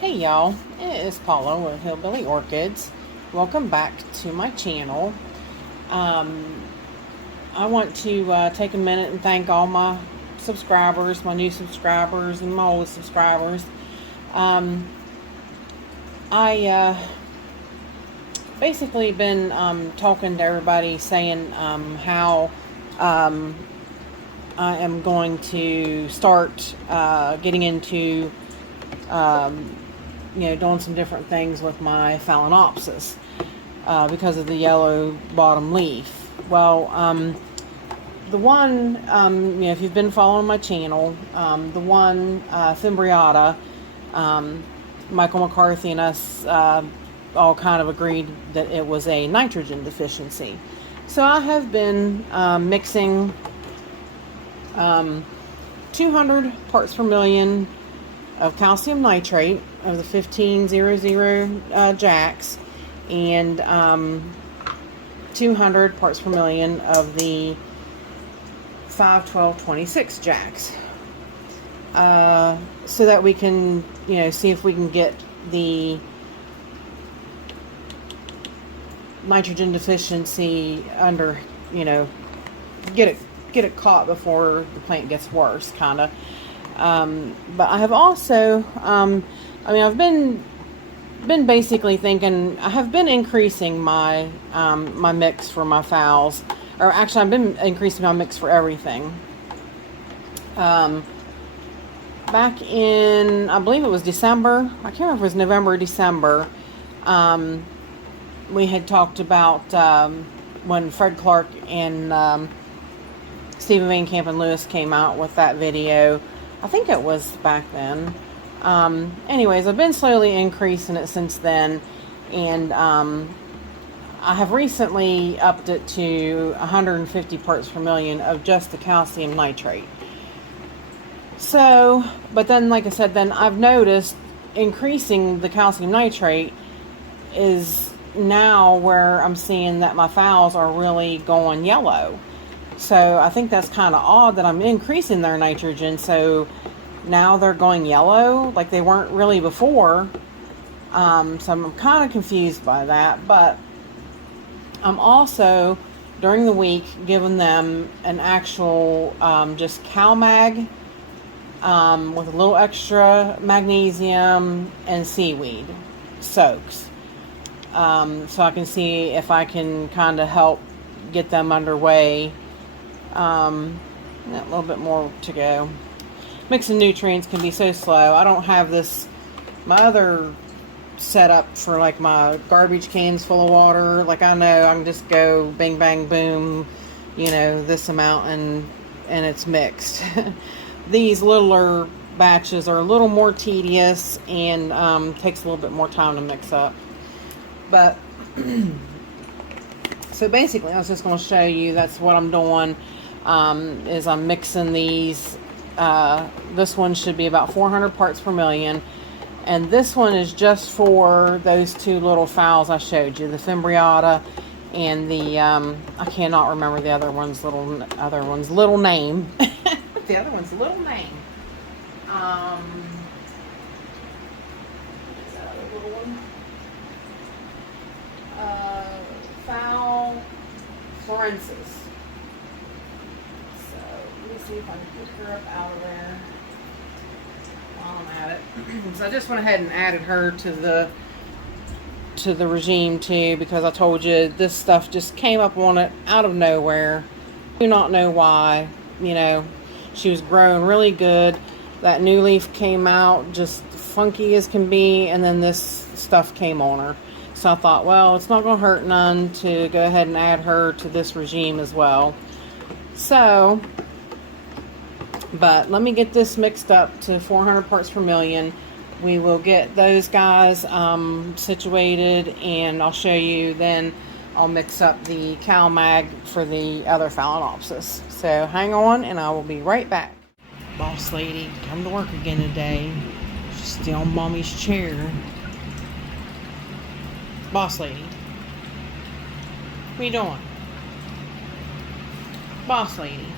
Hey y'all, it is Paula with Hillbilly Orchids. Welcome back to my channel. Um, I want to take a minute and thank all my subscribers, my new subscribers, and my old subscribers. I basically been talking to everybody saying how I am going to start getting into doing some different things with my Phalaenopsis because of the yellow bottom leaf. Well, the one, if you've been following my channel, the one, Fimbriata, Michael McCarthy and us all kind of agreed that it was a nitrogen deficiency. So I have been mixing 200 parts per million of calcium nitrate of the 1500 Jacks and 200 parts per million of the 51226 Jacks, so that we can see if we can get the nitrogen deficiency under, get it caught before the plant gets worse, kind of. But I have also, I've been basically thinking, I have been increasing my my mix for my phals, or actually I've been increasing my mix for everything. Back in, I believe it was December, I can't remember if it was November or December, we had talked about when Fred Clark and Stephen Van Camp and Lewis came out with that video. I think it was back then. Anyways, I've been slowly increasing it since then, and I have recently upped it to 150 parts per million of just the calcium nitrate. So, but then, like I said, then I've noticed increasing the calcium nitrate is now where I'm seeing that my phals are really going yellow. So I think that's kind of odd that I'm increasing their nitrogen, so now they're going yellow like they weren't really before. So I'm kind of confused by that, but I'm also during the week giving them an actual just CalMag with a little extra magnesium and seaweed soaks, so I can see if I can kind of help get them underway. A little bit more to go. Mixing nutrients can be so slow. I don't have my other setup for like my garbage cans full of water. Like I know I can just go bang bang boom, this amount and it's mixed. These littler batches are a little more tedious and takes a little bit more time to mix up. But so basically I was just going to show you that's what I'm doing. Is I'm mixing these. This one should be about 400 parts per million, and this one is just for those two little phals I showed you, the Fimbriata and the I cannot remember the other one's little name. The other one's little name. Is that other little one? Phal Florensis. See if I can get her up out of there while I'm at it. So I just went ahead and added her to the regime too, because I told you this stuff just came up on it out of nowhere. Do not know why. She was growing really good. That new leaf came out just funky as can be, and then this stuff came on her. So I thought, well, it's not going to hurt none to go ahead and add her to this regime as well. So, but let me get this mixed up to 400 parts per million. We will get those guys situated, and I'll show you. Then I'll mix up the CalMag for the other Phalaenopsis. So hang on, and I will be right back. Boss lady, come to work again today. She's still on mommy's chair. Boss lady, what are you doing? Boss lady.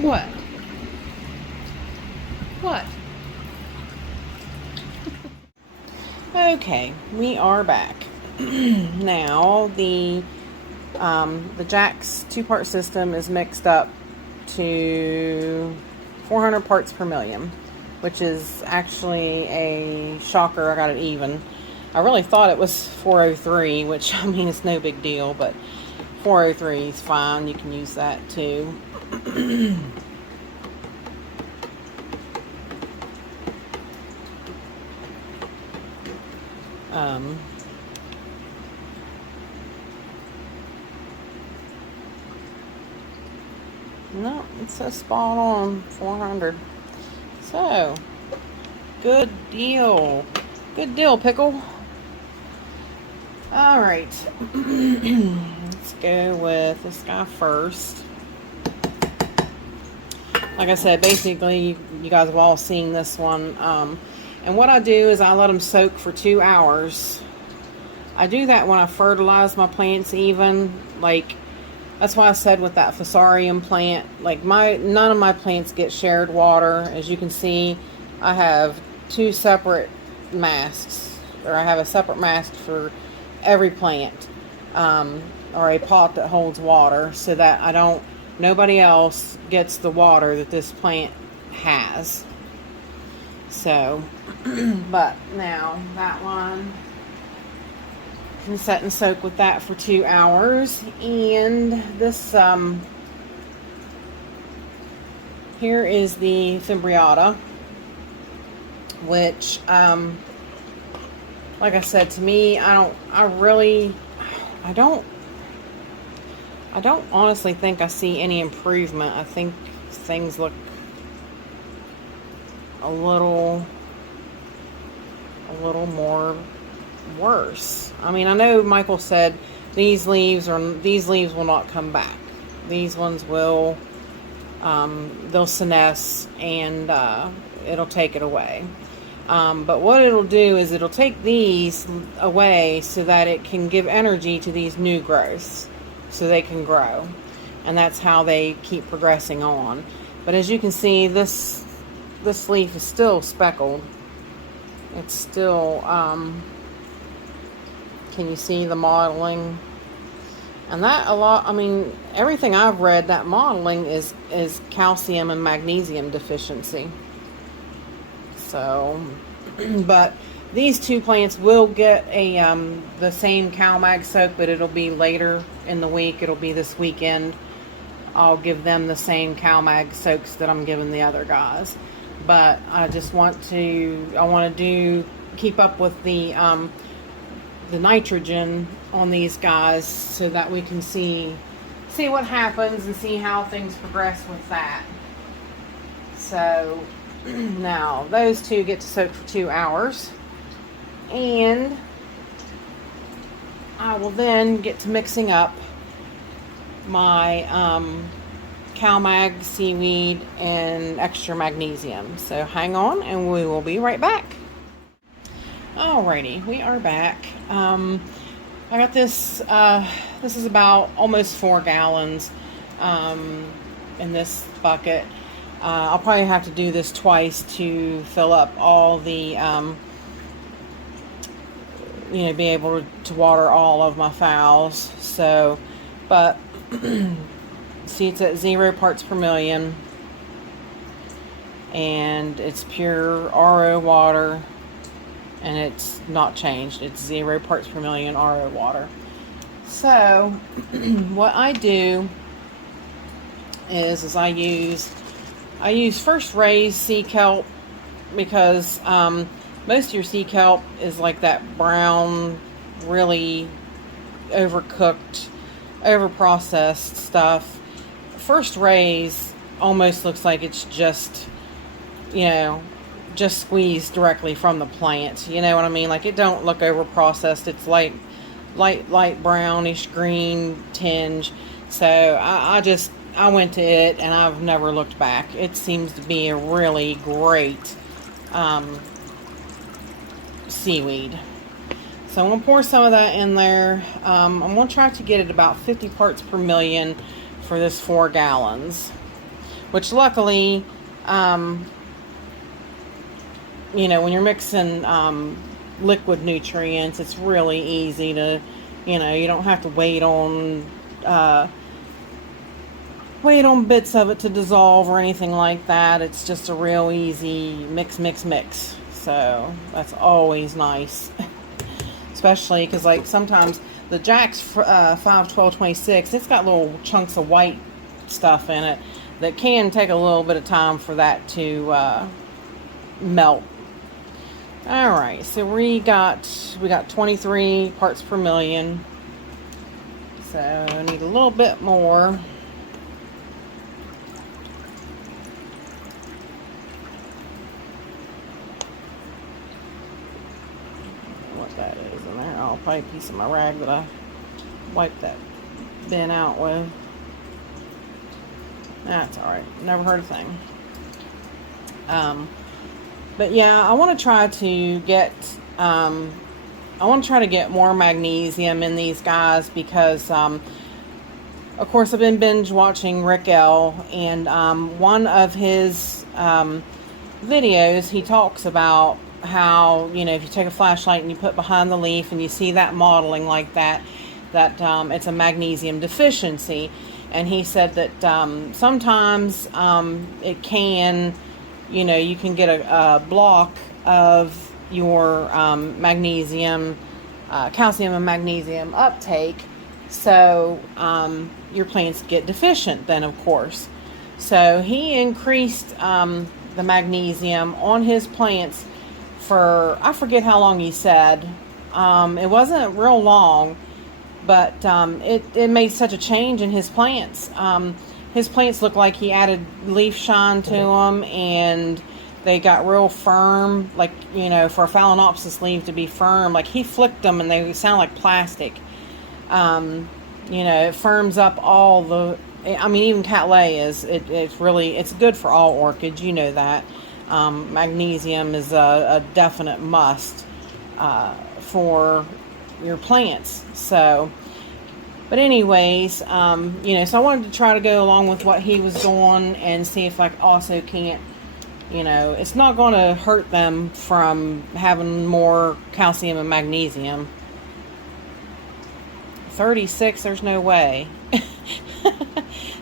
What? What? Okay, we are back. Now the Jack's 2-part system is mixed up to 400 parts per million, which is actually a shocker. I got it even. I really thought it was 403, which, I mean, it's no big deal, but 403 is fine. You can use that too. No, it says spot on 400. So, good deal. Good deal, Pickle. Alright. Let's go with this guy first. Like I said, basically, you guys have all seen this one. And what I do is I let them soak for 2 hours. I do that when I fertilize my plants even. Like, that's why I said with that Fusarium plant, like none of my plants get shared water. As you can see, I have 2 separate masks, or I have a separate mask for every plant, or a pot that holds water, so that nobody else gets the water that this plant has. So, but now that one can set and soak with that for 2 hours. And this here is the Fimbriata, which like I said, to me, I don't honestly think I see any improvement. I think things look a little more worse. I mean, I know Michael said these leaves will not come back. These ones will, they'll senesce, and it'll take it away. But what it'll do is it'll take these away so that it can give energy to these new growths so they can grow. And that's how they keep progressing on. But as you can see, this leaf is still speckled. It's still, can you see the modeling? And that I mean, everything I've read, that modeling is calcium and magnesium deficiency. So, but these 2 plants will get the same CalMag soak, but it'll be later in the week. It'll be this weekend. I'll give them the same CalMag soaks that I'm giving the other guys. But I just want to keep up with the nitrogen on these guys so that we can see what happens and see how things progress with that. So now those 2 get to soak for 2 hours, and I will then get to mixing up my CalMag, seaweed, and extra magnesium. So hang on and we will be right back. Alrighty, we are back. I got this, this is about almost 4 gallons in this bucket. I'll probably have to do this twice to fill up all the, be able to water all of my phals. So, but see, it's at 0 parts per million, and it's pure RO water, and it's not changed. It's 0 parts per million RO water. So what I do is I use first raised sea kelp, because most of your sea kelp is like that brown, really overcooked, overprocessed stuff. First raise almost looks like it's just squeezed directly from the plant. You know what I mean? Like, it don't look overprocessed. It's light brownish green tinge. So I went to it, and I've never looked back. It seems to be a really great seaweed. So I'm going to pour some of that in there. I'm going to try to get it about 50 parts per million for this 4 gallons. Which luckily, when you're mixing liquid nutrients, it's really easy to, you don't have to wait on bits of it to dissolve or anything like that. It's just a real easy mix, mix, mix. So that's always nice. Especially because, like, sometimes the Jack's 5, 12, 26, it's got little chunks of white stuff in it that can take a little bit of time for that to melt. Alright, so we got 23 parts per million. So I need a little bit more. What that is in there. I'll probably a piece of my rag that I wiped that bin out with. That's alright. Never heard a thing. But yeah, I want to try to get more magnesium in these guys because of course I've been binge watching Rick L, and one of his videos, he talks about how, if you take a flashlight and you put behind the leaf and you see that modeling like that it's a magnesium deficiency. And he said that sometimes it can, you can get a block of your magnesium, calcium and magnesium uptake. So your plants get deficient then, of course. So he increased the magnesium on his plants for, I forget how long he said. It wasn't real long, but it made such a change in his plants. His plants looked like he added leaf shine to them, and they got real firm, like, for a Phalaenopsis leaf to be firm. Like, he flicked them and they sound like plastic. It firms up all the, even Cattleya it's good for all orchids, that. Magnesium is a definite must for your plants. So, but anyways, so I wanted to try to go along with what he was doing and see if I also can't, it's not going to hurt them from having more calcium and magnesium. 36, there's no way.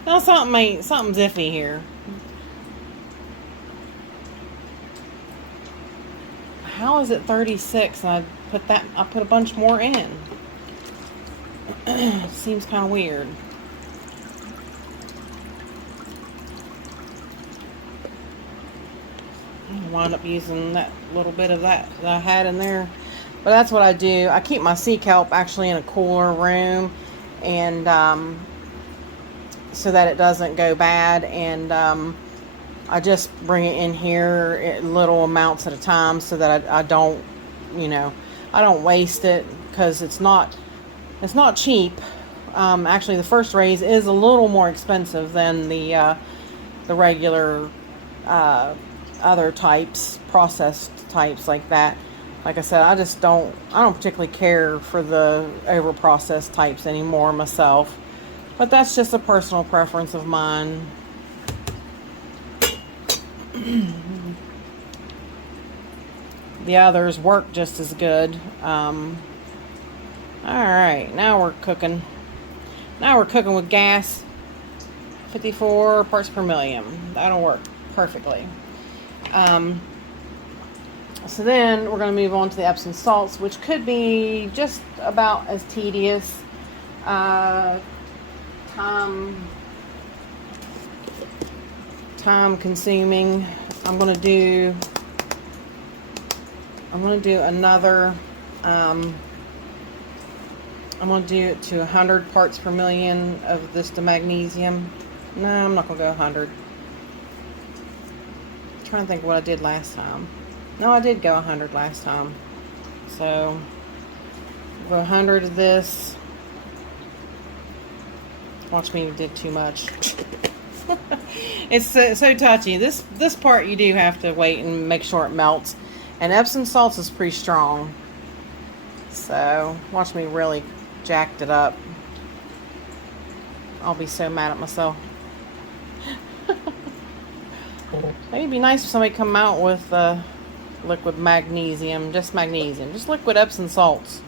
No, something's iffy here. How is it 36 and I put a bunch more in? Seems kind of weird. I wound up using that little bit of that I had in there. But that's what I do. I keep my sea kelp actually in a cooler room, and so that it doesn't go bad. And I just bring it in here in little amounts at a time so that I don't, I don't waste it, because it's not cheap. Actually, the first raise is a little more expensive than the regular other types, processed types like that. Like I said, I don't particularly care for the over processed types anymore myself, but that's just a personal preference of mine. The others work just as good. Alright, now we're cooking. Now we're cooking with gas. 54 parts per million. That'll work perfectly. So then we're going to move on to the Epsom salts, which could be just about as tedious. Time consuming. I'm going to do another, I'm going to do it to 100 parts per million of this to magnesium. No, I'm not going to go 100. I'm trying to think what I did last time. No, I did go 100 last time. So, go 100 of this. Watch me, did too much. It's so touchy. This part you do have to wait and make sure it melts. And Epsom salts is pretty strong. So, watch me really jacked it up. I'll be so mad at myself. Maybe it'd be nice if somebody come out with liquid magnesium, just liquid Epsom salts.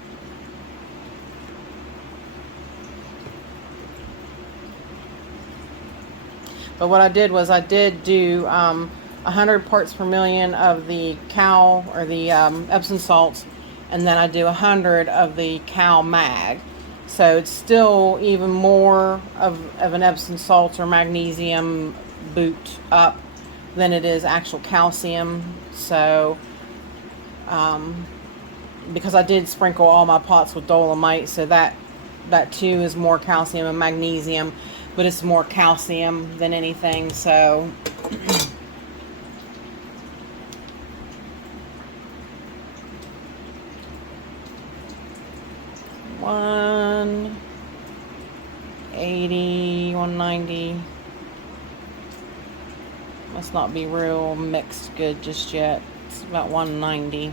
But what I did was I did do 100 parts per million of the Cal or the Epsom salts, and then I do 100 of the Cal Mag. So it's still even more of an Epsom salt or magnesium boot up than it is actual calcium. So because I did sprinkle all my pots with dolomite, so that too is more calcium and magnesium, but it's more calcium than anything. So $180, $190. Must not be real mixed good just yet. It's about $190.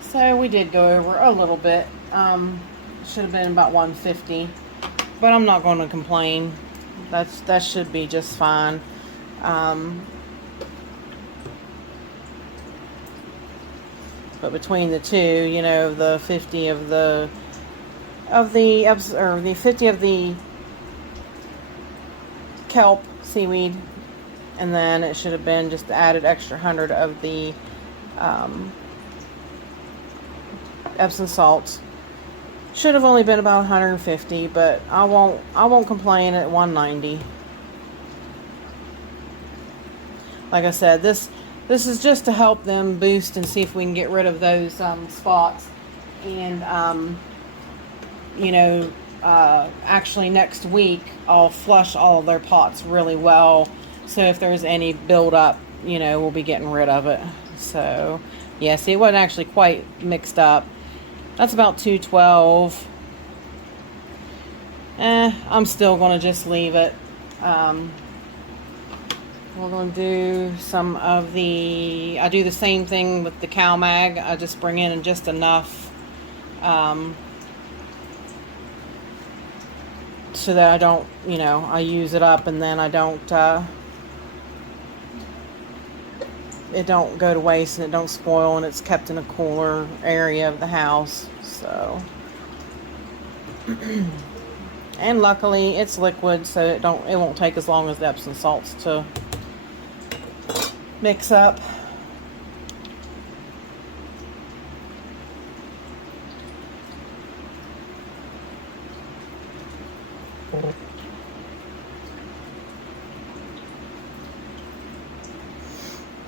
So we did go over a little bit. Should have been about $150, but I'm not going to complain. That should be just fine. But between the two, you know, the 50 of the 50 of the kelp seaweed, and then it should have been just added extra 100 of the Epsom salts. Should have only been about 150, but I won't complain at 190. Like I said, this is just to help them boost and see if we can get rid of those spots. And you know, actually next week I'll flush all of their pots really well. So if there's any buildup, you know, we'll be getting rid of it. So yeah, see, it wasn't actually quite mixed up. That's about 212. I'm still going to just leave it. We're going to do some of the... I do the same thing with the Cal Mag. I just bring in just enough so that I don't, you know, I use it up and then I don't... it don't go to waste and it don't spoil, and it's kept in a cooler area of the house. So and luckily it's liquid, so it won't take as long as the Epsom salts to mix up.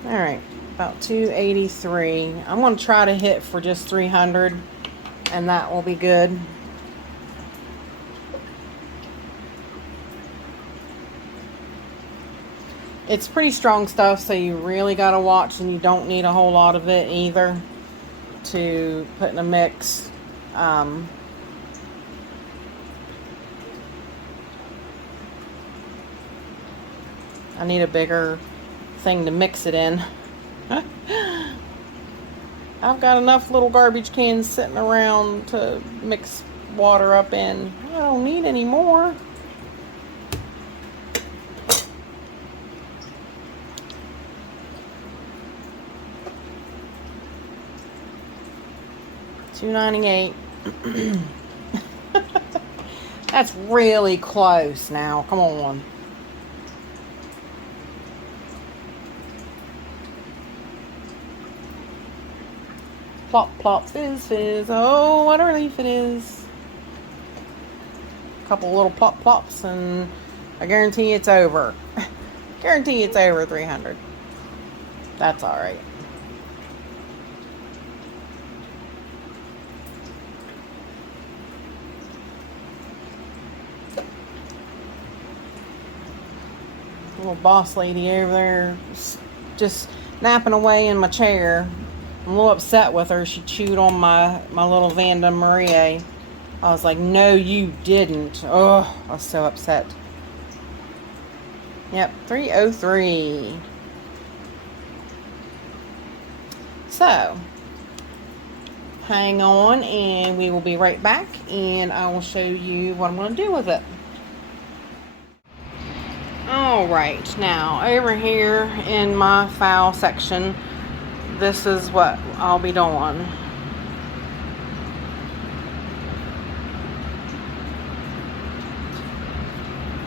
All right, about 283. I'm going to try to hit for just 300, and that will be good. It's pretty strong stuff, so you really got to watch, and you don't need a whole lot of it either to put in a mix. I need a bigger thing to mix it in. I've got enough little garbage cans sitting around to mix water up in. I don't need any more. $2.98. That's really close now. Come on. Plop, plop, fizz, fizz. Oh, what a relief it is. A couple little plop, plops, and I guarantee it's over. Guarantee it's over 300. That's all right. Little boss lady over there just napping away in my chair. I'm a little upset with her. She chewed on my little Vanda Marie. I was like, no, you didn't. Oh, I was so upset. Yep, 303. So, hang on, and we will be right back, and I will show you what I'm going to do with it. Alright, now over here in my fowl section, this is what I'll be doing.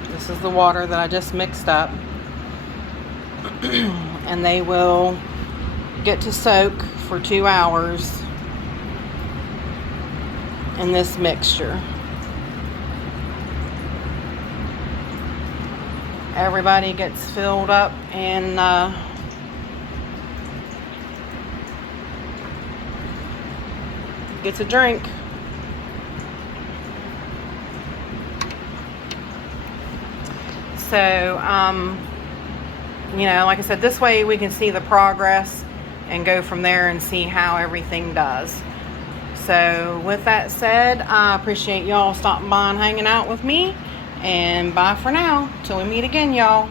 This is the water that I just mixed up. And they will get to soak for 2 hours in this mixture. Everybody gets filled up and gets a drink. So, you know, like I said, this way we can see the progress and go from there and see how everything does. So with that said, I appreciate y'all stopping by and hanging out with me. And bye for now. Till we meet again, y'all.